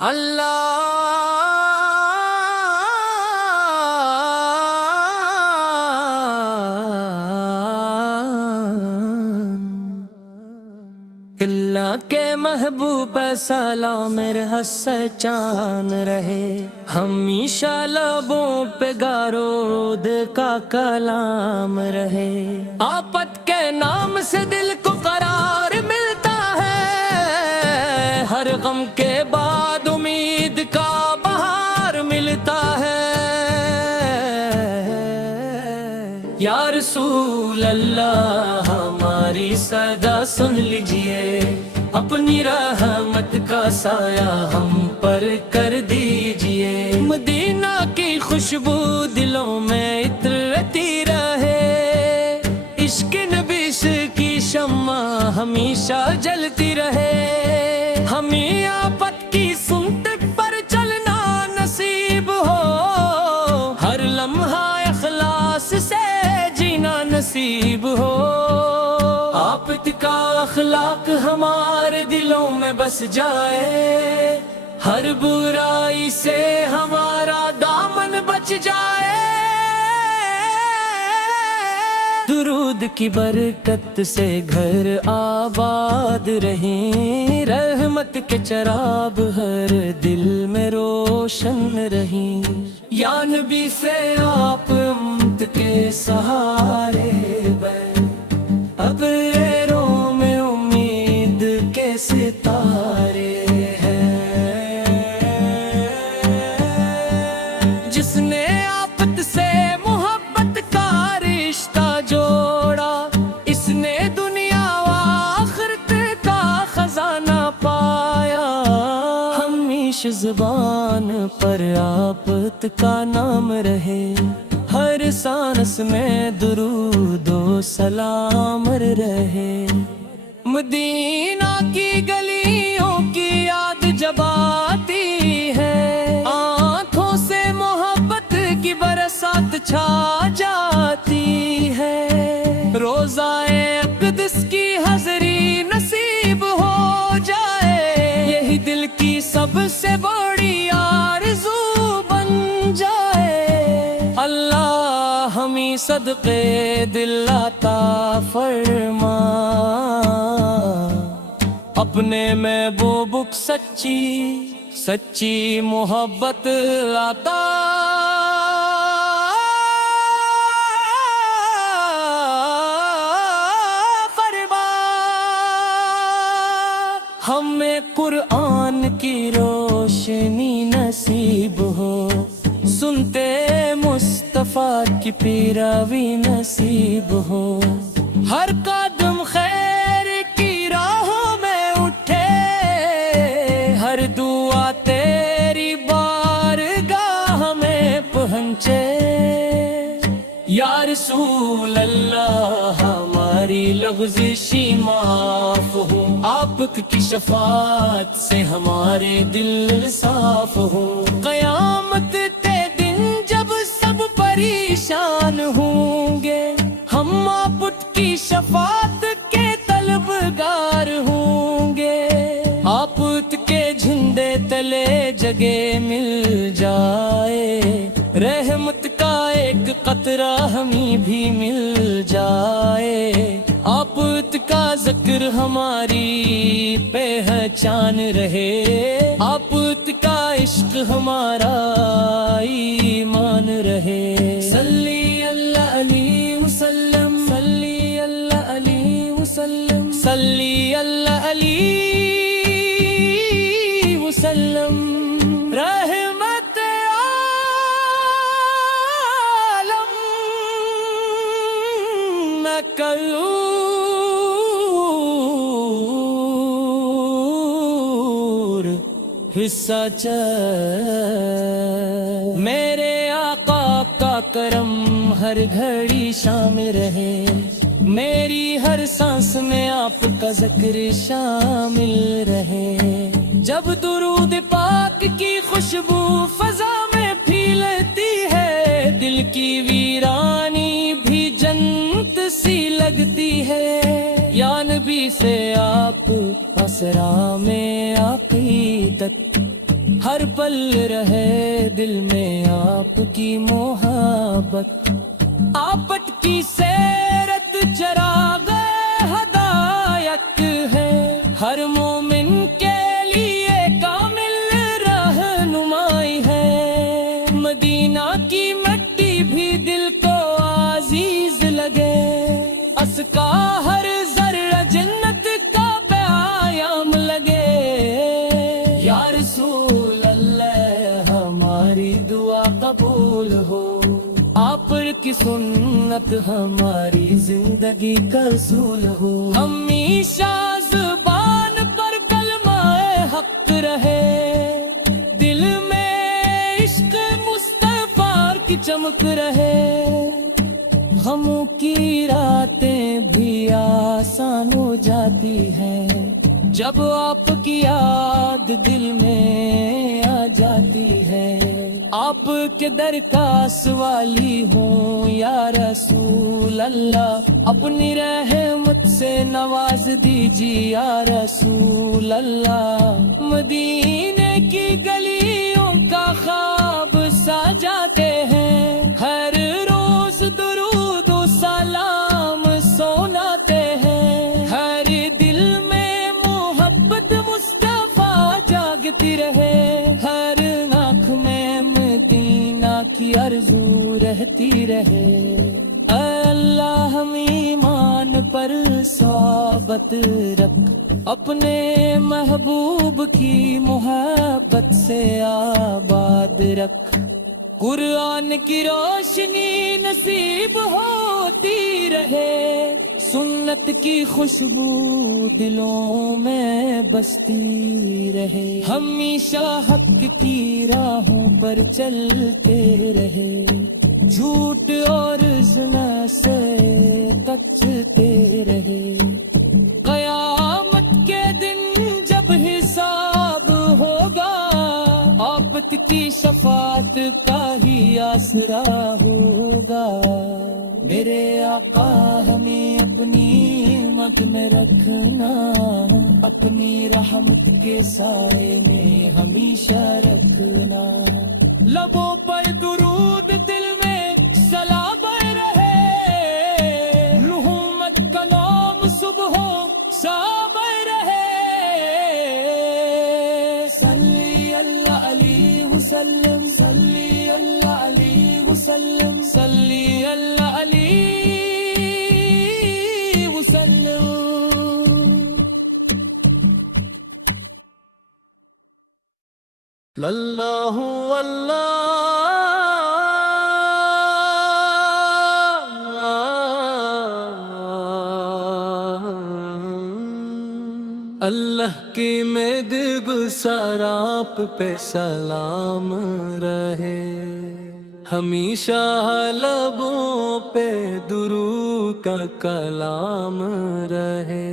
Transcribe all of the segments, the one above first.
اللہ کے محبوب سلام رہس چان رہے، ہمیشہ لبوں پہ گارود کا کلام رہے۔ آفت کے نام سے دل کو قرار ملتا ہے، ہر غم کے بعد امید کا بہار ملتا ہے۔ یا رسول اللہ ہماری صدا سن لیجئے، اپنی رحمت کا سایہ ہم پر کر دیجئے۔ مدینہ کی خوشبو دلوں میں اترتی رہے، عشق نبی کی شمع ہمیشہ جلتی رہے۔ ہمیں آفت کی سنت پر چلنا نصیب ہو، ہر لمحہ اخلاص سے جینا نصیب ہو۔ آفت کا اخلاق ہمارے دلوں میں بس جائے، ہر برائی سے ہمارا دامن بچ جائے۔ درود کی برکت سے گھر آباد رہیں، رحمت کے چراغ ہر دل میں روشن رہیں۔ یا نبی سے آپ امت کے سہارے بن، ابروں میں امید کے ستارے ہیں۔ جس نے آفت سے محبت کا رشتہ جوڑا، اس نے دنیا و آخرت کا خزانہ پایا۔ ہمیشہ زبان پر آفت کا نام رہے، ہر سانس میں درود و سلام رہے۔ مدینہ کی گلیوں کی یاد جب آتی ہے، آنکھوں سے محبت کی برسات چھا جاتی ہے۔ روضہ اقدس کی حضری نصیب ہو جائے، یہی دل کی سب سے بڑی آرزو بن جائے۔ اللہ ہمیں صدقے دل عطا فرما، اپنے محبوب سچی محبت عطا فرما۔ ہمیں قرآن کی روشنی نصیب ہو، سنتے مصطفیٰ کی پیروی نصیب ہو۔ ہر قدم خیر کی راہوں میں اٹھے، ہر دعا تیری بارگاہ میں پہنچے۔ یا رسول اللہ ہماری لغزشی معاف ہو، آپ کی شفاعت سے ہمارے دل صاف ہو۔ قیامت پریشان ہوں گے، ہم آفت کی شفاعت کے طلبگار ہوں گے۔ آفت کے جھنڈے تلے جگہ مل جائے، رحمت کا ایک قطرہ ہمیں بھی مل جائے۔ آفت کا ذکر ہماری پہچان رہے، آفت کا عشق ہمارا ایمان رہے۔ صلی اللہ علیہ وسلم، صلی اللہ علیہ وسلم، صلی اللہ علیہ وسلم۔ رحمت عالم میں کروں حصہ میرے آقا کا کرم ہر گھڑی شامل رہے، میری ہر سانس میں آپ کا ذکر شامل رہے۔ جب درود پاک کی خوشبو فضا میں پھیلتی ہے، دل کی ویرانی بھی جنت سی لگتی ہے۔ یا نبی سے آپ اسرا میں عقیدت، ہر پل رہے دل میں آپ کی محبت، آپت کی سیرت چراغ ہدایت ہے، ہر مومن کے لیے کامل رہنمائی ہے، مدینہ کی مٹی بھی دل کو عزیز لگے، اس کا ہر ذرہ جنت کا پیام لگے، یا رسول اللہ ہماری دعا قبول ہو، آپ کی سنت ہماری زندگی کا اصول ہو، ہمیشہ زبان پر کلمہ حق رہے، دل میں عشق مصطفیٰ کی چمک رہے، غموں کی راتیں بھی آسان ہو جاتی ہیں جب آپ کی یاد دل میں آ جاتی ہے، آپ کے درخواست والی ہوں یا رسول اللہ، اپنی رحمت سے نواز دیجیے یا رسول اللہ، مدینے کی گلیوں کا خواب سجاتے ہیں، ہر روز درود و سلام سناتے ہیں، ہر دل میں محبت مصطفیٰ جاگتی رہے، ہر آنکھ میں مدینہ کی آرزو رہتی رہے، اے اللہ ہم ایمان پر ثابت رکھ، اپنے محبوب کی محبت سے آباد رکھ، قرآن کی روشنی نصیب ہوتی رہے، سنت کی خوشبو دلوں میں بستی رہے، ہمیشہ حق کی راہوں پر چلتے رہے، جھوٹ اور زنا سے بچتے رہے، قیامت کے دن جب حساب ہوگا آپت کی شفاعت کا ہی آسرا ہوگا، میرے آقا ہمیں اپنی مد میں رکھنا، اپنی رحمت کے سائے میں ہمیشہ رکھنا، لبوں پر درود دل میں سلام رہے، محمد کا نام صبح شام رہے، صلی اللہ علیہ وسلم، صلی اللہ علیہ وسلم، صلی اللہ علیہ وسلم۔ اللہ اللہ کی مد گسار آپ پہ سلام رہے، ہمیشہ لبوں پہ درود کا کلام رہے،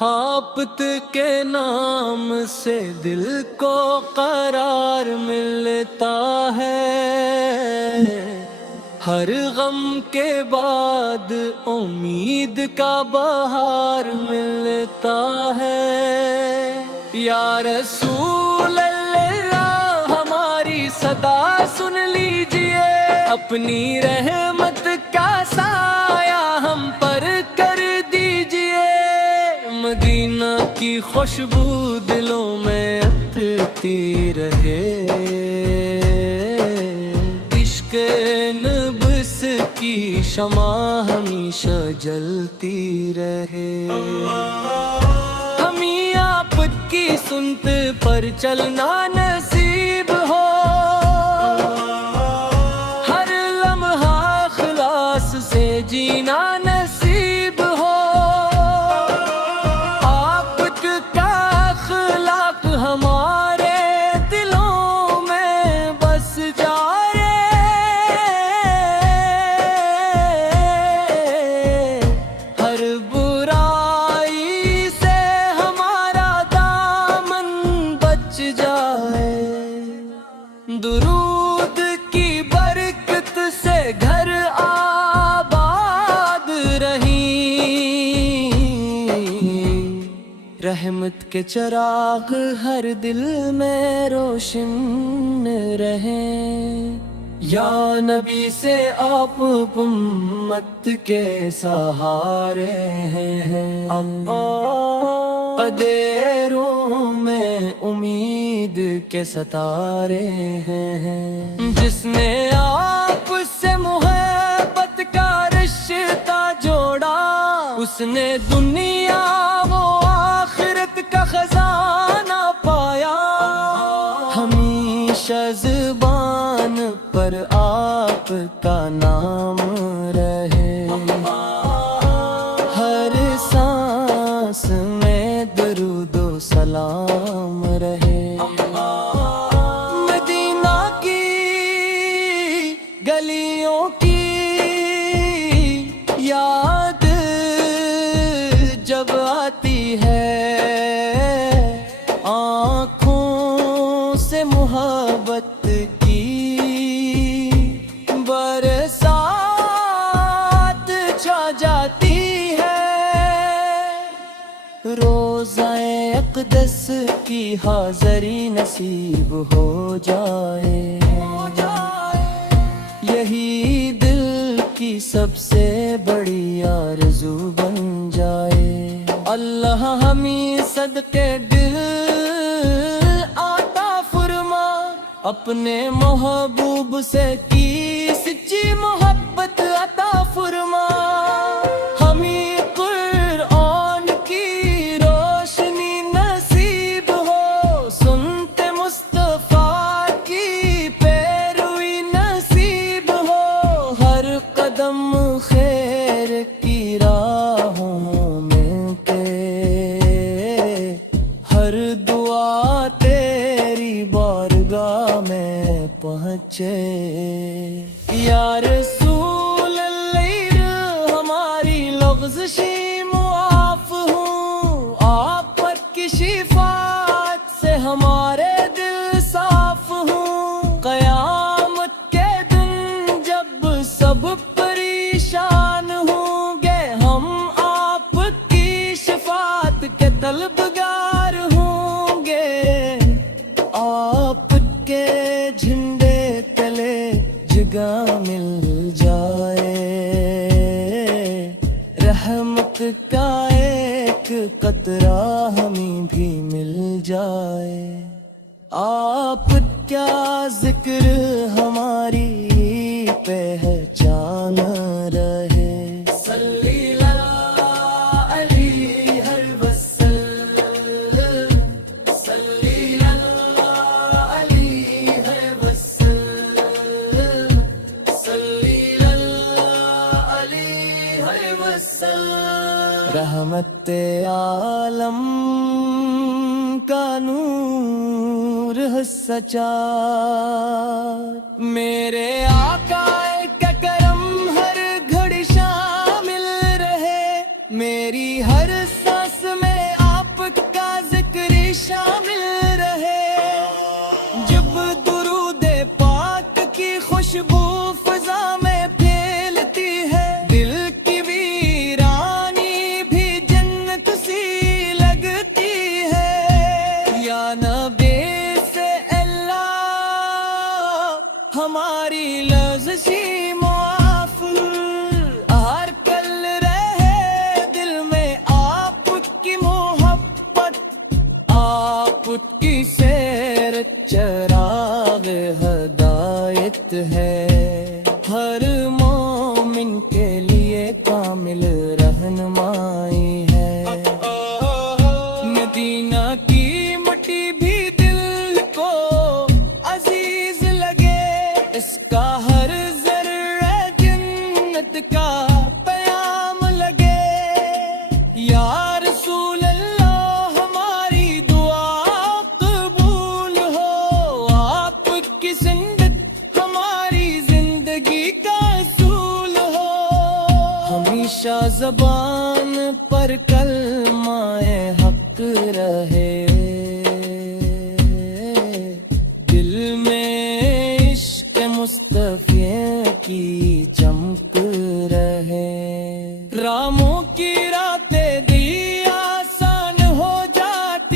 آپت کے نام سے دل کو قرار ملتا ہے، ہر غم کے بعد امید کا بہار ملتا ہے، یا رسول اللہ ہماری صدا سن لیجئے، اپنی رحمت کا سایہ ہم پر کر دیجئے، مدینہ کی خوشبو دلوں میں اترتی رہے، عشق نبس کی شمع ہمیشہ جلتی رہے، ہمیں آپ کی سنت پر چلنا نصیب ہو، ہر لمحہ اخلاص سے جینا نصیب ہو، آپ کا اخلاق ہمارے دلوں میں بس جائے، ہر برائی سے ہمارا دامن بچ جائے، درود کی برکت سے گھر آباد رہیں، رحمت خدمت کے چراغ ہر دل میں روشن رہیں، یا نبی سے آپ امت کے سہارے ہیں، قدیروں میں امید کے ستارے ہیں، جس نے آپ سے محبت کا رشتہ جوڑا، اس نے دنیا و آخرت کا خزانہ پایا، ہمیشہ زبان پر آپ کا نام رہے، ہر سانس میں درود و سلام رہے، مدینہ کی گلیوں کی یاد جب آتی ہے، آنکھوں سے محبت کی برسات چھا جاتی ہے، روضہ اقدس کی حاضری نصیب ہو جائے، یہی دل کی سب سے بڑی آرزو بن جائے، اللہ ہمیں صدقے دل عطا فرما، اپنے محبوب سے کی سچی محبت عطا فرما، ہمیں قرآن کی روشنی نصیب ہو، سنتے مصطفیٰ کی پیروی نصیب ہو، ہر قدم خیر کی راہوں میں کے، ہر دعا تیری بارگاہ میں پہنچے، یا رسول اللہ ہماری لغزشی معاف ہوں، آپ پر کی شفاعت سے ہمارے دل صاف ہوں، قیامت کے دن جب سب پریشان ہوں گے، ہم آپ کی شفاعت کے طلبگار ہوں گے، آپ کے جھنڈے تلے جگہ مل جائے، رحمت کا ایک قطرہ ہمیں بھی مل جائے، آپ کیا ذکر ہماری پہچان رہے، صلی اللہ علیہ وسلم، صلی اللہ علیہ وسلم، صلی اللہ علیہ وسلم، رحمت عالم کا نور ہے سچا، میرے آقا کا کرم ہر گھڑی شامل رہے، میری ہر سانس میں آپ کا ذکر شامل رہے، جب درود پاک کی خوشبو فضا میں پھیلتی ہے، دل کی ویرانی بھی جنت سی لگتی ہے، یا نبی سے اللہ ہماری لغزشی معاف، ہر کل رہے دل میں آپ کی محبت، آپ کی سیر چراغ ہدایت ہے، ہر مومن کے لیے کامل رہنمائی ہے، مدینہ کی مٹی بھی دل کو عزیز لگے، اس کا ہر ذرہ جنت کا پیام لگے، یا رسول اللہ ہماری دعا قبول ہو، آپ کی سنت ہماری زندگی کا اصول ہو، ہمیشہ زبان پر کلمہ حق رہے، دل میں عشق مصطفی کی چمک رہے، راموں کی راتیں دی آسان ہو جاتی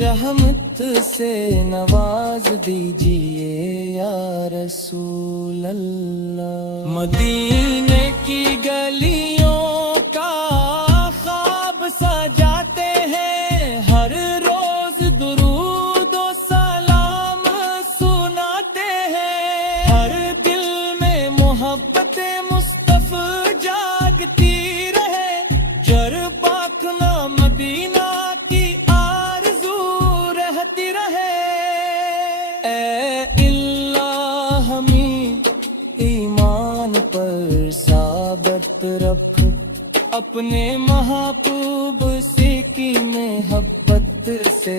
رحمت سے نواز دیجئے یا رسول اللہ۔ مدینے کی گلیوں کا خواب سجاتے ہیں، ہر روز درود و سلام سناتے ہیں، ہر دل میں محبت مصطفی جاگتی رہے، جر پاک نہ مدینہ کی آرزو رہتی رہے۔ اے اللہ ہمیں ایمان پر ثابت رکھ، اپنے محبوب سے کی محبت سے